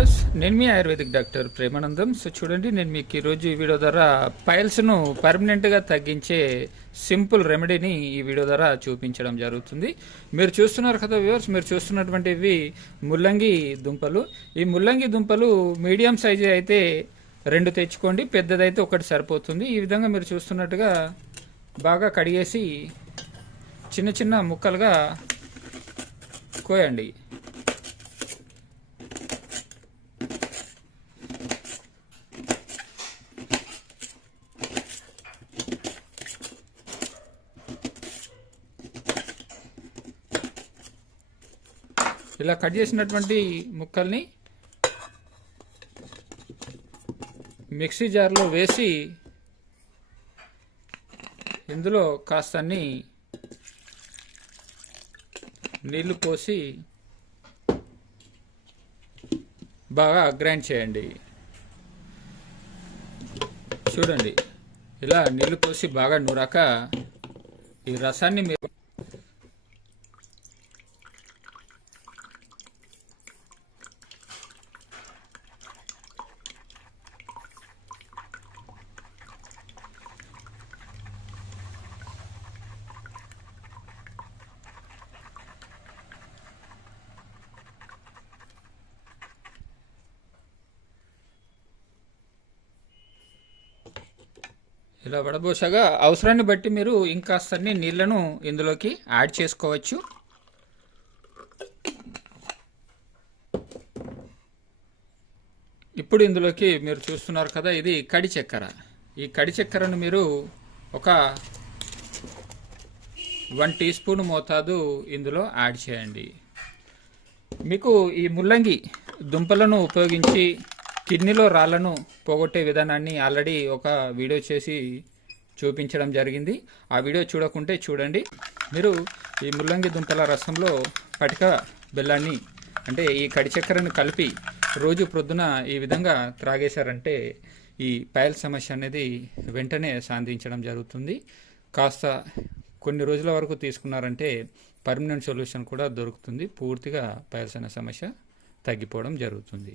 Viewers నేను మీ ayurvedic doctor Premanandam. So చూడండి నేను మీకు ఈరోజు ఈ వీడియో ద్వారా పైల్స్ను పర్మనెంట్గా తగ్గించే సింపుల్ రెమెడీని ఈ వీడియో ద్వారా చూపించడం జరుగుతుంది. మీరు చూస్తున్నారు కదా వ్యూవర్స్ మీరు చూస్తున్నటువంటివి ముల్లంగి దుంపలు. ఈ ముల్లంగి దుంపలు మీడియం సైజు అయితే రెండు తెచ్చుకోండి పెద్దదైతే ఒకటి సరిపోతుంది. ఈ విధంగా మీరు చూస్తున్నట్టుగా బాగా కడిగేసి చిన్న చిన్న ముక్కలుగా కోయండి. ఇలా కట్ చేసినటువంటి ముక్కల్ని మిక్సీ జార్లో వేసి ఇందులో కాస్త అన్ని నీళ్ళు పోసి బాగా గ్రైండ్ చేయండి. చూడండి ఇలా నీళ్ళు పోసి బాగా నూరాక ఈ రసాన్ని మీరు ఇలా వడబోసగా అవసరాన్ని బట్టి మీరు ఇంకాస్తన్ని నీళ్ళను ఇందులోకి యాడ్ చేసుకోవచ్చు. ఇప్పుడు ఇందులోకి మీరు చూస్తున్నారు కదా ఇది కడి చక్కెర. ఈ కడి చక్కెరను మీరు ఒక వన్ టీ స్పూన్ మోతాదు ఇందులో యాడ్ చేయండి. మీకు ఈ ముల్లంగి దుంపలను ఉపయోగించి కిడ్నీలో రాళ్ళను పోగొట్టే విధానాన్ని ఆల్రెడీ ఒక వీడియో చేసి చూపించడం జరిగింది. ఆ వీడియో చూడకుంటే చూడండి. మీరు ఈ ముల్లంగి దుంపల రసంలో పటిక బెల్లాన్ని అంటే ఈ కడిచక్కెరను కలిపి రోజు ప్రొద్దున ఈ విధంగా త్రాగేశారంటే ఈ పైల్ సమస్య అనేది వెంటనే సాధించడం జరుగుతుంది. కాస్త కొన్ని రోజుల వరకు తీసుకున్నారంటే పర్మనెంట్ సొల్యూషన్ కూడా దొరుకుతుంది. పూర్తిగా పైల్స్ అనే సమస్య తగ్గిపోవడం జరుగుతుంది.